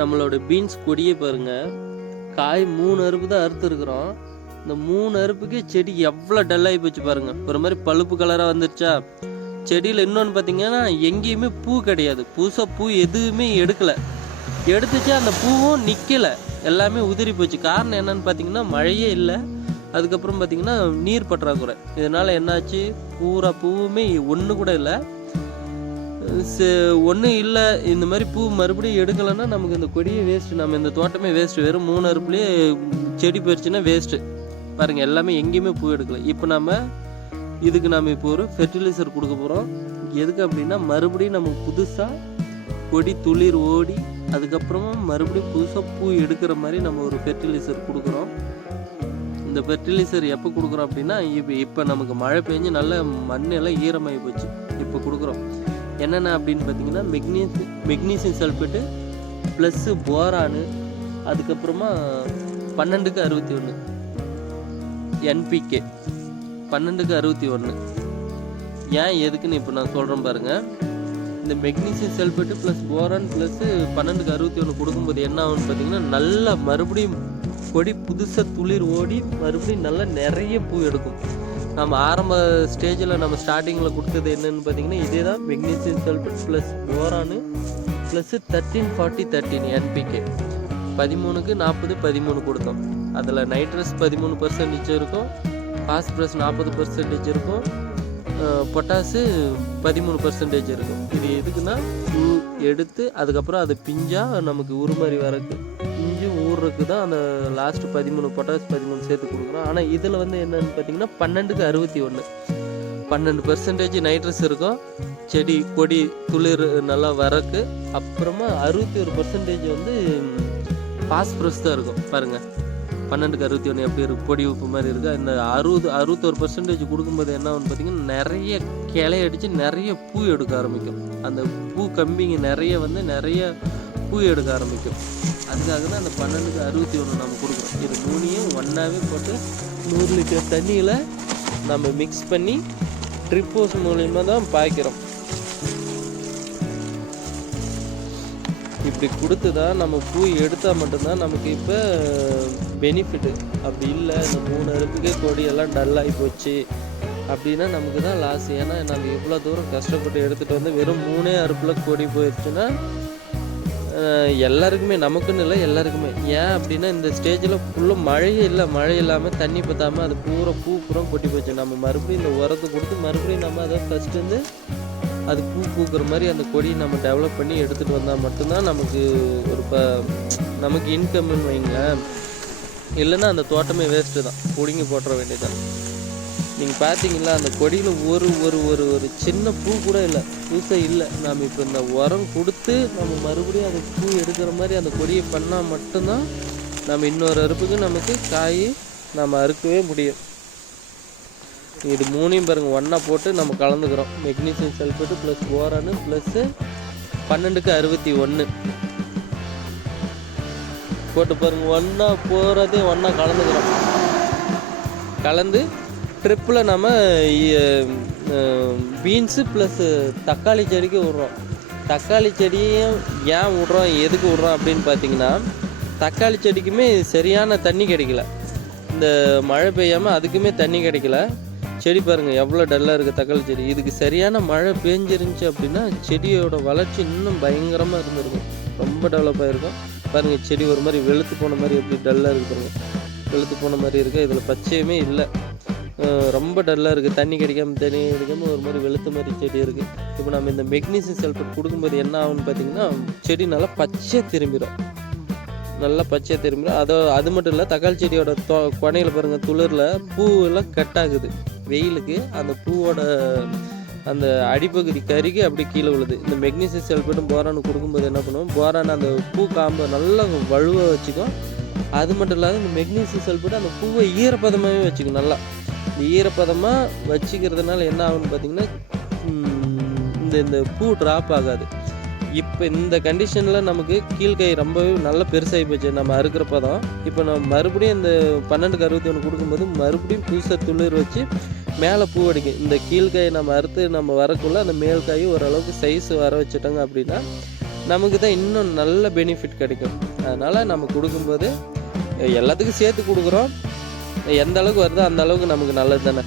நம்மளோட பீன்ஸ் கொடியே பாருங்க, காய் 3 அறுப்பு தான் அறுத்துருக்குறோம். இந்த 3 அறுப்புக்கு செடி எவ்வளோ டல்லாகி போச்சு பாருங்க. ஒரு மாதிரி பழுப்பு கலராக வந்துருச்சா. செடியில் இன்னொன்று பார்த்தீங்கன்னா எங்கேயுமே பூ கிடையாது. புதுசாக பூ எதுவுமே எடுக்கலை. எடுத்துச்சு அந்த பூவும் நிற்கலை, எல்லாமே உதிரி போச்சு. காரணம் என்னன்னு பார்த்தீங்கன்னா மழையே இல்லை. அதுக்கப்புறம் பார்த்தீங்கன்னா நீர் பற்றாக்குறை. இதனால் என்னாச்சு, பூரா பூவுமே ஒன்று கூட இல்லை. ஒன்றும் இல்லை. இந்த மாதிரி பூ மறுபடியும் எடுக்கலைன்னா நமக்கு இந்த கொடியே வேஸ்ட்டு, நம்ம இந்த தோட்டமே வேஸ்ட்டு. வெறும் 3 அறுப்புலேயே செடி போயிடுச்சுன்னா வேஸ்ட்டு பாருங்கள். எல்லாமே எங்கேயுமே பூ எடுக்கலை. இப்போ இதுக்கு நம்ம இப்போ ஒரு ஃபெர்டிலைசர் கொடுக்க போகிறோம். எதுக்கு அப்படின்னா மறுபடியும் நமக்கு புதுசாக கொடி துளிர் ஓடி அதுக்கப்புறமா மறுபடியும் புதுசாக பூ எடுக்கிற மாதிரி நம்ம ஒரு ஃபெர்டிலைசர் கொடுக்குறோம். இந்த ஃபெர்டிலைசர் எப்போ கொடுக்குறோம் அப்படின்னா இப்போ நமக்கு மழை பெஞ்சு நல்ல மண்ணெல்லாம் ஈரமாகி போச்சு. இப்போ கொடுக்குறோம் என்னென்ன அப்படின்னு பார்த்தீங்கன்னா மெக்னீசியம் சல்ஃபேட்டு ப்ளஸ்ஸு போரானு, அதுக்கப்புறமா 12/61 NPK 12/61. ஏன் எதுக்குன்னு இப்போ நான் சொல்கிறேன் பாருங்கள். இந்த magnesium sulphate plus boron plus 12/61 கொடுக்கும்போது என்ன ஆகும்னு பார்த்தீங்கன்னா நல்லா மறுபடியும் கொடி புதுசாக துளிர் ஓடி மறுபடியும் நல்லா நிறைய பூ எடுக்கும். நம்ம ஆரம்ப ஸ்டேஜில் நம்ம ஸ்டார்டிங்கில் கொடுத்தது என்னென்னு பார்த்தீங்கன்னா இதே தான், magnesium sulphate plus boron plus 13/40 NPK 13க்கு 40 13 கொடுத்தோம். அதில் நைட்ரஸ் 13% இருக்கும், பாஸ்பரஸ் 40% இருக்கும், பொட்டாசு 13% இருக்கும். இது எதுக்குன்னா பூ எடுத்து அதுக்கப்புறம் அது பிஞ்சாக நமக்கு உருமாறி வரக்கு, பிஞ்சு ஊறுறதுக்கு தான் அந்த லாஸ்ட் 13 பொட்டாஸ் 13 சேர்த்து கொடுக்குறோம். ஆனால் இதில் என்னென்னு பார்த்தீங்கன்னா 12/61 12% நைட்ரஸ் இருக்கும் செடி கொடி துளிர் நல்லா வரக்கு. அப்புறமா 61% பாஸ்பரஸ் தான் இருக்கும் பாருங்கள். 12/61 எப்படி இருக்கு, பொடி உப்பு மாதிரி இருக்கா. இந்த 61% கொடுக்கும்போது என்ன ஆகும்னு பார்த்தீங்கன்னா நிறைய கிளை அடித்து நிறைய பூ எடுக்க ஆரம்பிக்கும். அந்த பூ கம்பிங்க நிறைய பூ எடுக்க ஆரம்பிக்கும். அதுக்காக தான் அந்த 12/61 நம்ம கொடுக்குறோம். இது 3ஐயும் ஒன்றாவே போட்டு 100 லிட்டர் தண்ணியில் நம்ம மிக்ஸ் பண்ணி ட்ரிப் ஹோஸ் மூலியமாக தான் பாய்க்கிறோம். இப்படி கொடுத்து தான் நம்ம பூ எடுத்தால் மட்டும்தான் நமக்கு இப்போ பெனிஃபிட்டு. அப்படி இல்லை இந்த 3 அறுப்புக்கே கொடியெல்லாம் டல்லாகி போச்சு அப்படின்னா நமக்கு தான் லாஸ். ஏன்னா நம்ம இவ்வளோ தூரம் கஷ்டப்பட்டு எடுத்துகிட்டு வந்து வெறும் 3 அறுப்பில் கொடி போயிடுச்சுன்னா எல்லாருக்குமே, நமக்குன்னு இல்லை எல்லாருக்குமே. ஏன் அப்படின்னா இந்த ஸ்டேஜில் ஃபுல்லாக மழையே இல்லை. மழை இல்லாமல் தண்ணி பற்றாமல் அது பூரா கொட்டி போச்சு. நம்ம மறுபடியும் இந்த உரத்தை கொடுத்து மறுபடியும் நம்ம அதை ஃபஸ்ட்டு அது பூக்கிற மாதிரி அந்த கொடியை நம்ம டெவலப் பண்ணி எடுத்துகிட்டு வந்தால் மட்டும்தான் நமக்கு ஒரு நமக்கு இன்கம்னு வைங்களேன். இல்லைன்னா அந்த தோட்டமே வேஸ்ட்டு தான், பிடுங்கி போட்டுற வேண்டியதான். நீங்கள் பார்த்தீங்களா அந்த கொடியில் ஒரு ஒரு ஒரு ஒரு சின்ன பூ கூட இல்லை, புதுசாக இல்லை. நாம் இப்போ இந்த உரம் கொடுத்து நம்ம மறுபடியும் அந்த பூ எடுக்கிற மாதிரி அந்த கொடியை பண்ணால் மட்டும்தான் நம்ம இன்னொரு அறுப்புக்கு நமக்கு காய் நம்ம அறுக்கவே முடியும். இது 3ஐயும் பாருங்கள் ஒன்றா போட்டு நம்ம கலந்துக்கிறோம். Magnesium sulphate plus boron plus 12/61 போட்டு பாருங்கள். ஒன்றா போகிறதே ஒன்றா கலந்துக்கிறோம். கலந்து ட்ரிப்பில் நம்ம பீன்ஸு ப்ளஸ் தக்காளி செடிக்கு விட்றோம். தக்காளி செடியும் ஏன் விட்றோம், எதுக்கு விட்றோம் அப்படின்னு பார்த்தீங்கன்னா தக்காளி செடிக்குமே சரியான தண்ணி கிடைக்கல. இந்த மழை பெய்யாமல் அதுக்குமே தண்ணி கிடைக்கல. செடி பாருங்கள் எவ்வளோ டல்லாக இருக்குது தக்காளி செடி. இதுக்கு சரியான மழை பெஞ்சிருந்துச்சு அப்படின்னா செடியோட வளர்ச்சி இன்னும் பயங்கரமாக இருந்திருக்கும், ரொம்ப டெவலப் ஆகிருக்கும். பாருங்கள் செடி ஒரு மாதிரி வெளுத்து போன மாதிரி எப்படி டல்லாக இருக்குது பாருங்கள், வெளுத்து போன மாதிரி இருக்குது. இதில் பச்சையுமே இல்லை, ரொம்ப டல்லாக இருக்குது. தண்ணி கிடைக்காமல் ஒரு மாதிரி வெளுத்த மாதிரி செடி இருக்குது. இப்போ நம்ம இந்த மெக்னீசியம் சல்ஃபேட் கொடுக்கும்போது என்ன ஆகும்னு பார்த்தீங்கன்னா செடி நல்லா பச்சையாக திரும்பிடும், நல்லா பச்சையாக திரும்பிடும். அது மட்டும் இல்லை, தக்காளி செடியோட கொனையில் பாருங்கள் துளிரில் பூ எல்லாம் கட் ஆகுது வெயிலுக்கு. அந்த பூவோட அந்த அடிப்பகுதி கருகி அப்படி கீழே விழுது. இந்த மெக்னீசியம் சல்ஃபேட்டும் போரானு கொடுக்கும்போது என்ன பண்ணுவோம், போரான் அந்த பூ காம்பை நல்லா வலுவாக வச்சுக்கும். அது மட்டும் இல்லாத இந்த மெக்னீசியம் சல்ஃபேட் அந்த பூவை ஈரப்பதமாகவே வச்சுக்கும். நல்லா ஈரப்பதமாக வச்சுக்கிறதுனால என்ன ஆகும்னு பார்த்தீங்கன்னா இந்த பூ ட்ராப் ஆகாது. இப்போ இந்த கண்டிஷனில் நமக்கு கீழ்கை ரொம்பவே நல்லா பெருசாகி போச்சு நம்ம அறுக்கிறப்ப தான். இப்போ நம்ம மறுபடியும் இந்த 12/61 கொடுக்கும்போது மறுபடியும் புதுசாக துளிர் வச்சு மேலே பூ அடிக்கும். இந்த கீழ்காயை நம்ம அறுத்து நம்ம வரக்குள்ள அந்த மேல் காய் ஓரளவுக்கு சைஸ் வர வச்சுட்டோங்க அப்படின்னா நமக்கு தான் இன்னும் நல்ல பெனிஃபிட் கிடைக்கும். அதனால் நம்ம கொடுக்கும்போது எல்லாத்துக்கும் சேர்த்து கொடுக்குறோம். எந்த அளவுக்கு வருதோ அந்த அளவுக்கு நமக்கு நல்லது தானே.